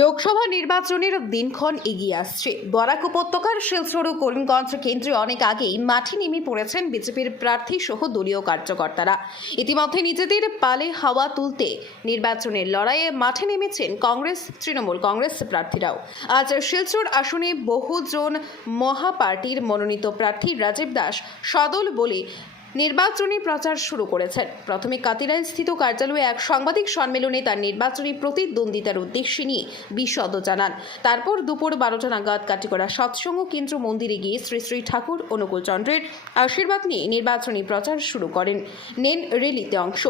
লোকসভা নির্বাচনের দিনক্ষণ এগিয়ে আসছে। বরাক উপত্যকার শিলচর ও করিমগঞ্জ কেন্দ্রে অনেক আগেই মাঠে নেমে পড়েছেন বিজেপির প্রার্থী সহ দলীয় কার্যকর্তারা। ইতিমধ্যে নিজেদের পালে হাওয়া তুলতে নির্বাচনের লড়াইয়ে মাঠে নেমেছেন কংগ্রেস, তৃণমূল কংগ্রেস প্রার্থীরাও। আজ শিলচর আসনে বহুজন মহাপার্টির মনোনীত প্রার্থী রাজীব দাস সদল বলে নির্বাচনী প্রচার শুরু করেছেন। প্রথমে কাতিরাইল স্থিত কার্যালয়ে এক সাংবাদিক সম্মেলনে তার নির্বাচনী প্রতিদ্বন্দ্বিতার উদ্দেশ্যে নিয়ে বিশদ জানান। তারপর দুপুর 12টা নাগাদ কাটিগড়া সৎসঙ্গ কেন্দ্র মন্দিরে গিয়ে শ্রী শ্রী ঠাকুর অনুকূল চন্দ্রের আশীর্বাদ নিয়ে নির্বাচনী প্রচার শুরু করেন। নেন র্যালিতে অংশ।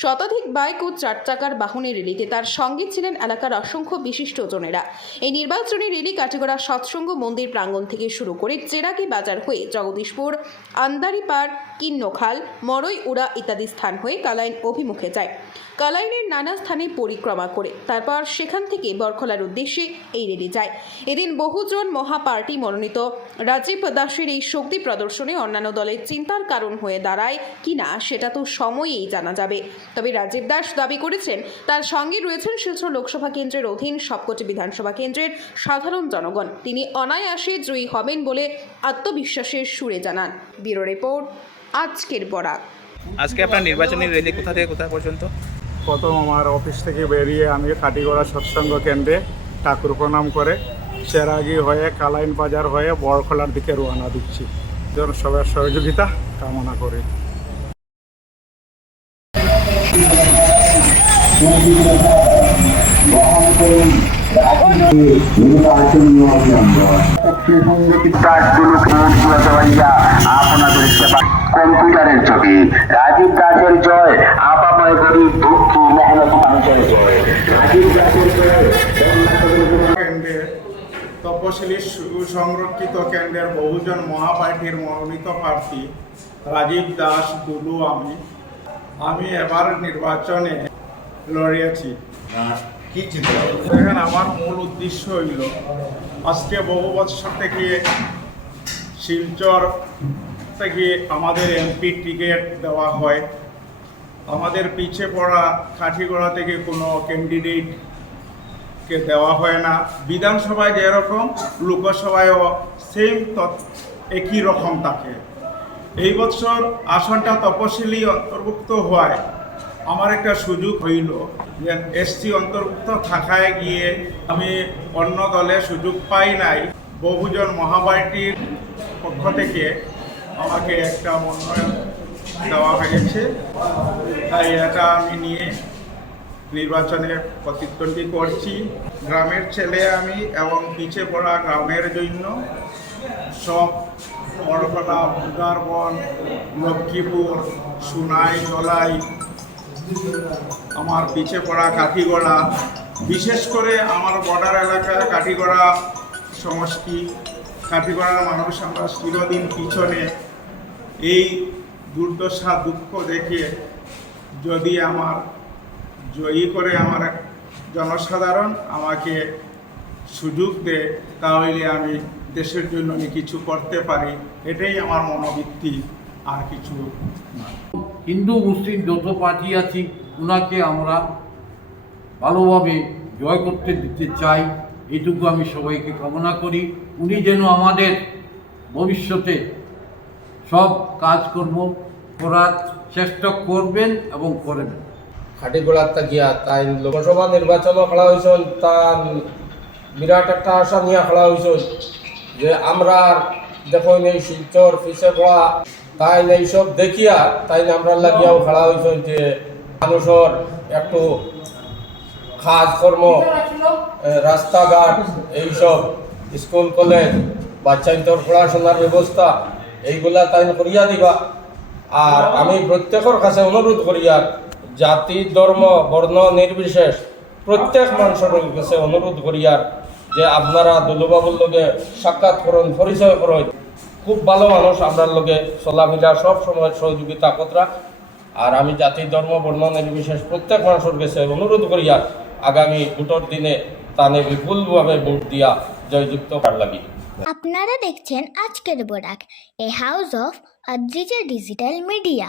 শতাধিক বাইক ও 4 চাকার বাহনের র্যালিতে তার সঙ্গে ছিলেন এলাকার অসংখ্য বিশিষ্টজনেরা। এই নির্বাচনী র্যালি কাটিগড়া সৎসঙ্গ মন্দির প্রাঙ্গণ থেকে শুরু করে চেরাগি বাজার হয়ে জগদীশপুর, আন্দারিপাড়, কিন্নখাল, মরই উড়া ইত্যাদি স্থান হয়ে কালাইন অভিমুখে যায়। কালাইনের নানা স্থানে পরিক্রমা করে তারপর সেখান থেকে বরখলার উদ্দেশ্যে এই র্যালি যায়। এদিন বহুজন মহাপার্টি মনোনীত রাজীব দাসের এই শক্তি প্রদর্শনে অন্যান্য দলের চিন্তার কারণ হয়ে দাঁড়ায় কিনা সেটা তো সময়েই জানা যাবে। তবে রাজীব দাস দাবি করেছেন তার সঙ্গে রয়েছেন শিলচর লোকসভা কেন্দ্রের অধীন সবকটি বিধানসভা কেন্দ্রের সাধারণ জনগণ। তিনি অনায়াসে জয়ী হবেন বলে আত্মবিশ্বাসের সুরে জানান। ব্যুরো রিপোর্ট, আজকের বরাক। আজকে আপনার নির্বাচনী র্যালি কোথা থেকে কোথা পর্যন্ত? প্রথম আমার অফিস থেকে বেরিয়ে আমি কাটিগড়া সৎসঙ্গ কেন্দ্রে ঠাকুর প্রণাম করে চেরাগি হয়ে কালাইন বাজার হয়ে বড়খলার দিকে রওনা দিচ্ছি। যেন সবার সহযোগিতা কামনা করি। কম্পিউটারের ছবি রাজীব দাসের জয়, আপাময় গরিব দুঃখী মেহনত মানুষের জয়। রাজীব দাসের জয়। কেন্দ্রে তপশিলি সংরক্ষিত কেন্দ্রের বহুজন মহাপার্টির মনোনীত প্রার্থী রাজীব দাস দুলু। আমি এবার নির্বাচনে লড়িয়েছি। দেখেন, আমার মূল উদ্দেশ্য হইল আজকে বহু বছর থেকে শিলচর থেকে আমাদের এমপি টিকিট দেওয়া হয়। আমাদের পিছে পড়া কাঠিগড়া থেকে কোনো ক্যান্ডিডেটকে দেওয়া হয় না। বিধানসভায় যেরকম লোকসভায়ও সেম একই রকম থাকে। এই বছর আসনটা তপশিলি অন্তর্ভুক্ত হওয়ায় আমার একটা সুযোগ হইল যে এসসি অন্তর্ভুক্ত থাকায় গিয়ে আমি অন্য দলে সুযোগ পাই নাই। বহুজন মহাপার্টির পক্ষ থেকে আমাকে একটা মনোনয়ন দেওয়া হয়েছে, তাই এটা আমি নিয়ে নির্বাচনে প্রতিদ্বন্দ্বী করছি। গ্রামের ছেলে আমি এবং পিছিয়ে পড়া গ্রামের জন্য সব বড়খলা, উদারবন, লক্ষ্মীপুর, সুনাই, দলাই, আমার পিছিয়ে পড়া কাঠিগড়া, বিশেষ করে আমার বর্ডার এলাকায় কাঠিগড়া সমষ্টি, কাঠিগড়ার মানুষ আমরা চিরদিন পিছনে। এই দুর্দশা দুঃখ দেখে যদি আমার জয়ী করে আমার জনসাধারণ আমাকে সুযোগ দেয়, তাহলে আমি দেশের জন্য কিছু করতে পারি। এটাই আমার মনোবৃত্তি, আর কিছু না। হিন্দু মুসলিম যত পার্টি আছি ওনাকে আমরা ভালোভাবে জয় করতে দিতে চাই, এইটুকু আমি সবাইকে কামনা করি। উনি যেন আমাদের ভবিষ্যতে সব কাজকর্ম করার চেষ্টা করবেন এবং করবেন। খাটিগোড়ার গিয়া তাই লোকসভা নির্বাচনও খেলা হয়েছিল, তা বিরাট একটা আশা নিয়ে খেলা হয়েছিল যে আমরা দেখুন এই শিলচর পিছিয়ে পড়া, তাই এইসব দেখিয়া তাই আমরা লাগিয়াও খেলা হয়েছিল যে মানুষের একটু কাজকর্ম, রাস্তাঘাট, এইসব স্কুল কলেজ, বাচ্চাদের পড়াশোনার ব্যবস্থা এইগুলা তাই করিয়া দিবা। আর আমি প্রত্যেকের কাছে অনুরোধ করিয়া জাতি ধর্ম বর্ণ নির্বিশেষ প্রত্যেক মানুষের কাছে অনুরোধ করিয়ার যে আপনারা দুলুবাবুর লগে সাক্ষাৎ করুন, পরিচয় করুন। খুব ভালো মানুষ, আপনার লগে চলাফেরা সব সময় সহযোগিতা কতরা। আর আমি জাতি ধর্ম বর্ণ নির্বিশেষ প্রত্যেক মানুষের কাছে অনুরোধ করিয়া আগামী ভোটের দিনে তানে বিপুলভাবে ভোট দিয়া জয়যুক্ত করার লাগি। আপনারা দেখছেন আজকের Barak, a house of Adrija digital media.